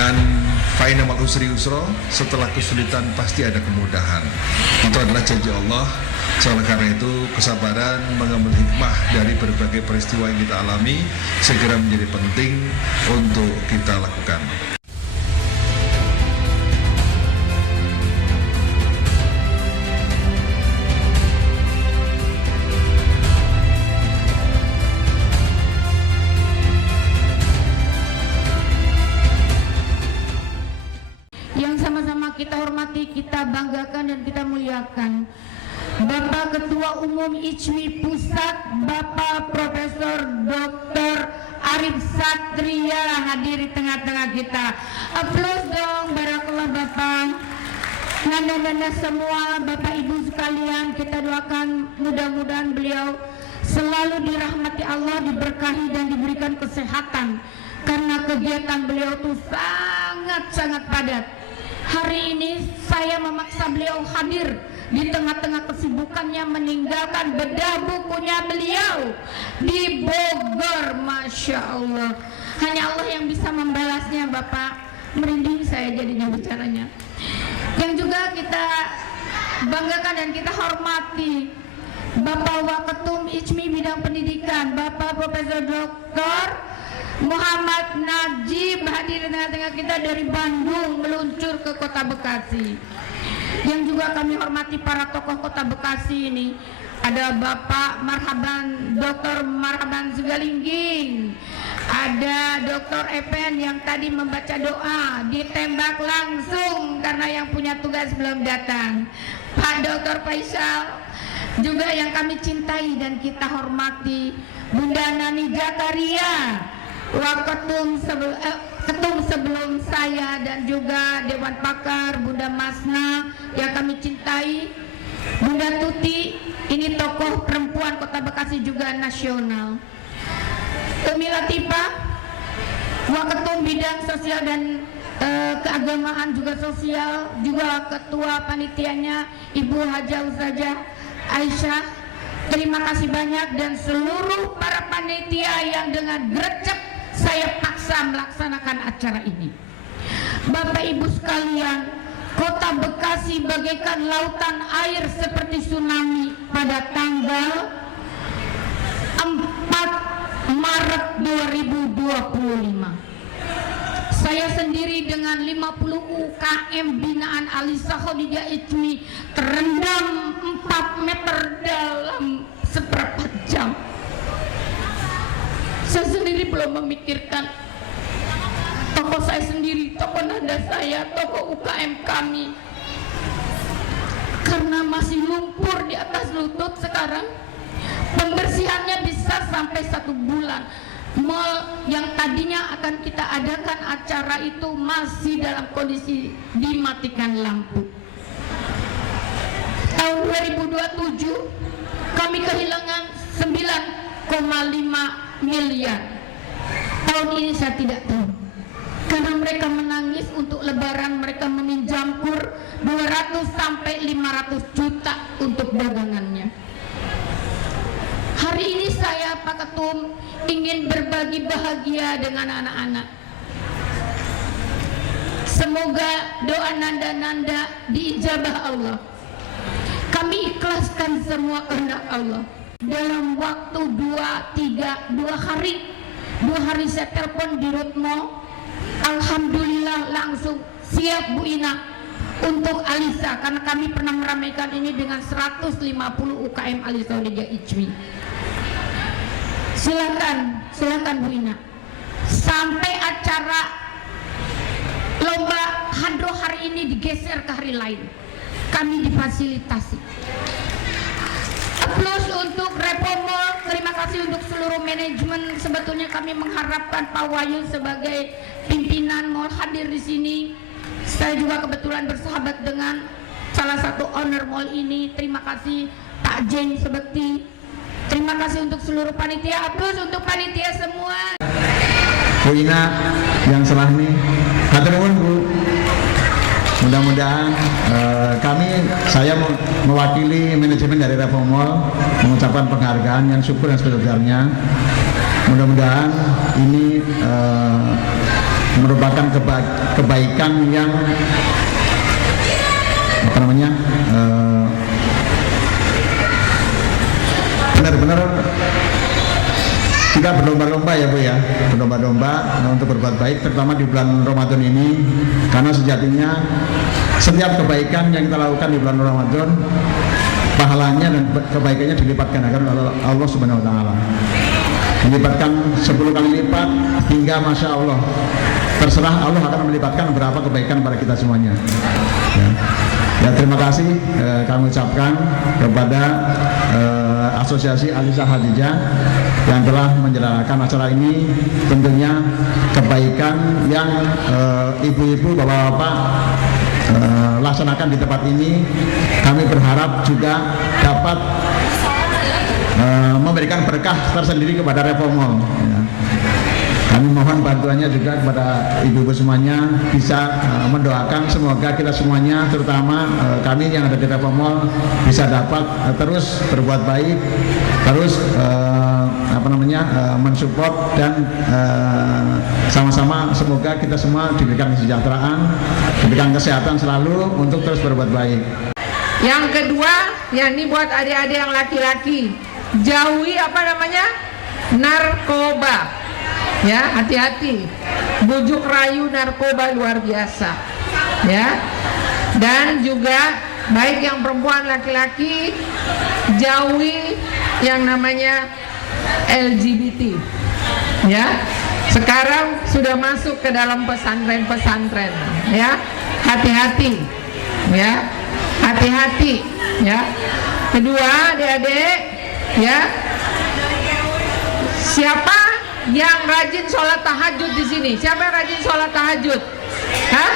Dan fa'inna ma'al usri yusra, setelah kesulitan pasti ada kemudahan. Itu adalah janji Allah. Oleh karena itu, kesabaran mengambil hikmah dari berbagai peristiwa yang kita alami segera menjadi penting untuk kita lakukan. Kita hormati, kita banggakan dan kita muliakan Bapak Ketua Umum ICMI Pusat, Bapak Profesor Dr. Arif Satria hadir di tengah-tengah kita. Aplaus dong, barakallah Bapak. Nanda-nanda semua, Bapak Ibu sekalian, kita doakan mudah-mudahan beliau selalu dirahmati Allah, diberkahi dan diberikan kesehatan, karena kegiatan beliau itu sangat-sangat padat. Hari ini saya memaksa beliau hadir di tengah-tengah kesibukannya, meninggalkan bedah bukunya beliau di Bogor. Masya Allah, hanya Allah yang bisa membalasnya. Bapak, merinding saya jadinya bicaranya. Yang juga kita banggakan dan kita hormati Bapak Waketum ICMI bidang pendidikan, Bapak Profesor Dr. Muhammad Najib hadir di tengah-tengah kita dari Bandung meluncur ke Kota Bekasi. Yang juga kami hormati para tokoh Kota Bekasi ini, ada Bapak Marhaban, Dr. Marhaban Sigalingging, ada Dr. Epen yang tadi membaca doa, ditembak langsung karena yang punya tugas belum datang, Pak Dr. Faisal, juga yang kami cintai dan kita hormati Bunda Nani Zakaria, Waketum ketum sebelum saya, dan juga Dewan Pakar Bunda Masna yang kami cintai, Bunda Tuti, ini tokoh perempuan Kota Bekasi juga nasional, Umi Latifah, Waketum bidang sosial dan keagamaan juga sosial, juga ketua panitianya Ibu Haja Ustazah Aisyah. Terima kasih banyak, dan seluruh para panitia yang dengan gercep saya paksa melaksanakan acara ini. Bapak Ibu sekalian, Kota Bekasi bagaikan lautan air seperti tsunami pada tanggal 4 Maret 2025. Saya sendiri dengan 50 UKM binaan Alisa Khadijah ICMI terendam 4 meter dalam seperempat jam. Saya sendiri belum memikirkan toko saya sendiri, toko nada saya, toko UKM kami, karena masih lumpur di atas lutut. Sekarang pembersihannya bisa sampai 1 bulan. Mall yang tadinya akan kita adakan acara itu masih dalam kondisi dimatikan lampu. Tahun 2027 kami kehilangan 9,5 miliar. Tahun ini saya tidak tahu, karena mereka menangis untuk lebaran, mereka meminjam kur 200 sampai 500 juta untuk dagangannya. Hari ini saya, Pak Ketum, ingin berbagi bahagia dengan anak-anak. Semoga doa nanda-nanda diijabah Allah. Kami ikhlaskan semua kehendak Allah. Dalam waktu 2 hari saya telepon di Rutmo, alhamdulillah langsung siap Bu Ina untuk Alisa, karena kami pernah meramaikan ini dengan 150 UKM Alisa Khadijah ICMI. Silakan Bu Ina. Sampai acara lomba hadroh hari ini digeser ke hari lain, kami difasilitasi. Aplaus untuk Repomol, terima kasih untuk seluruh manajemen. Sebetulnya kami mengharapkan Pak Wahyu sebagai pimpinan mall hadir di sini. Saya juga kebetulan bersahabat dengan salah satu owner mall ini. Terima kasih Pak Jeng Sebekti. Terima kasih untuk seluruh panitia. Aplaus untuk panitia semua. Bu Ina yang salah nih, hatur nuwun Bu. Mudah-mudahan saya mewakili manajemen dari Repomol mengucapkan penghargaan yang syukur dan sebesar-besarnya. Mudah-mudahan ini merupakan kebaikan yang benar-benar kita berlomba-lomba ya Bu ya, berlomba-lomba untuk berbuat baik, terutama di bulan Ramadan ini, karena sejatinya setiap kebaikan yang kita lakukan di bulan Ramadan, pahalanya dan kebaikannya dilipatkan akan Allah Subhanahu Wa Taala, dilipatkan 10 kali lipat hingga Masya Allah, terserah Allah akan melipatkan berapa kebaikan pada kita semuanya. Ya, terima kasih kami ucapkan kepada Asosiasi Alisa Hadijah yang telah menyelenggarakan acara ini. Tentunya kebaikan yang ibu-ibu, bapak-bapak laksanakan di tempat ini, kami berharap juga dapat memberikan berkah tersendiri kepada Reformol. Ya. Kami mohon bantuannya juga kepada ibu-ibu semuanya, bisa mendoakan semoga kita semuanya, terutama kami yang ada di Reformol, bisa dapat terus berbuat baik, terus mensupport, dan sama-sama semoga kita semua diberikan kesejahteraan, diberikan kesehatan selalu untuk terus berbuat baik. Yang kedua, ya ini buat adik-adik yang laki-laki, jauhi narkoba. Ya, hati-hati, bujuk rayu narkoba luar biasa, ya. Dan juga baik yang perempuan, laki-laki, jauhi yang namanya LGBT, ya. Sekarang sudah masuk ke dalam pesantren-pesantren, ya. Hati-hati, ya. Hati-hati, ya. Kedua, adik-adik, ya. Siapa yang rajin sholat tahajud di sini? Siapa yang rajin sholat tahajud? Hah?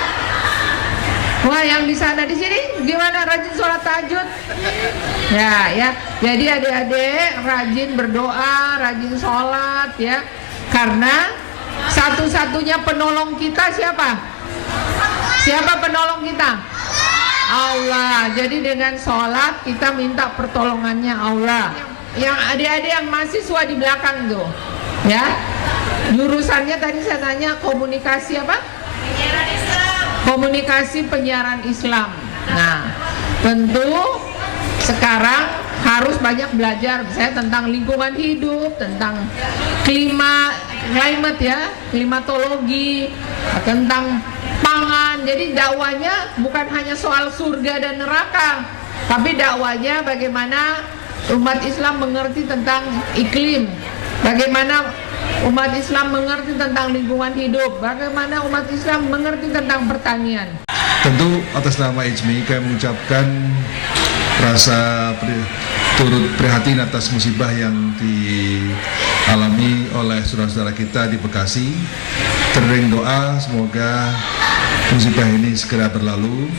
Wah, yang di sana di sini gimana rajin sholat tahajud? Ya. Jadi adik-adik rajin berdoa, rajin sholat, ya. Karena satu-satunya penolong kita siapa? Siapa penolong kita? Allah. Jadi dengan sholat kita minta pertolongannya Allah. Yang adik-adik yang mahasiswa di belakang tuh, ya, jurusannya tadi saya tanya komunikasi apa? Penyiaran Islam. Komunikasi penyiaran Islam. Nah, tentu sekarang harus banyak belajar misalnya tentang lingkungan hidup, tentang climate ya, klimatologi, tentang pangan. Jadi dakwanya bukan hanya soal surga dan neraka, tapi dakwanya bagaimana umat Islam mengerti tentang iklim, bagaimana umat Islam mengerti tentang lingkungan hidup, bagaimana umat Islam mengerti tentang pertanian. Tentu atas nama IJMI kami mengucapkan rasa turut prihatin atas musibah yang dialami oleh saudara-saudara kita di Bekasi. Terring doa semoga musibah ini segera berlalu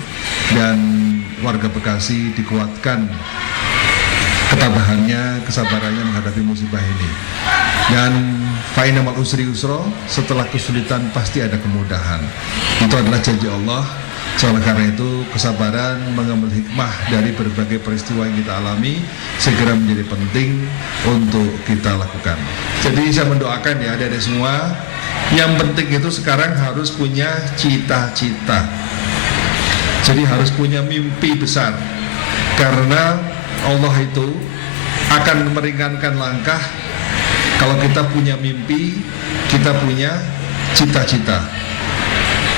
dan warga Bekasi dikuatkan ketabahannya, kesabarannya menghadapi musibah ini. Dan fa'innamal usri yusra, setelah kesulitan pasti ada kemudahan. Itu adalah janji Allah. Oleh karena itu kesabaran mengambil hikmah dari berbagai peristiwa yang kita alami segera menjadi penting untuk kita lakukan. Jadi saya mendoakan ya adik-adik semua, yang penting itu sekarang harus punya cita-cita. Jadi harus punya mimpi besar, karena Allah itu akan meringankan langkah kalau kita punya mimpi, kita punya cita-cita.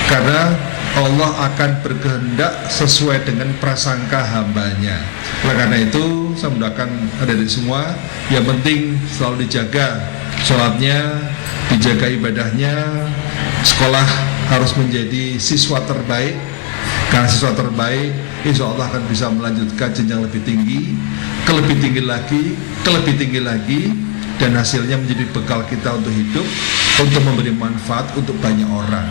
Karena Allah akan berkehendak sesuai dengan prasangka hambanya. Oleh karena itu, saya mendoakan adik-adik semua, yang penting selalu dijaga sholatnya, dijaga ibadahnya, sekolah harus menjadi siswa terbaik. Karena siswa terbaik, insya Allah akan bisa melanjutkan jenjang lebih tinggi, ke lebih tinggi lagi, ke lebih tinggi lagi, dan hasilnya menjadi bekal kita untuk hidup, untuk memberi manfaat untuk banyak orang.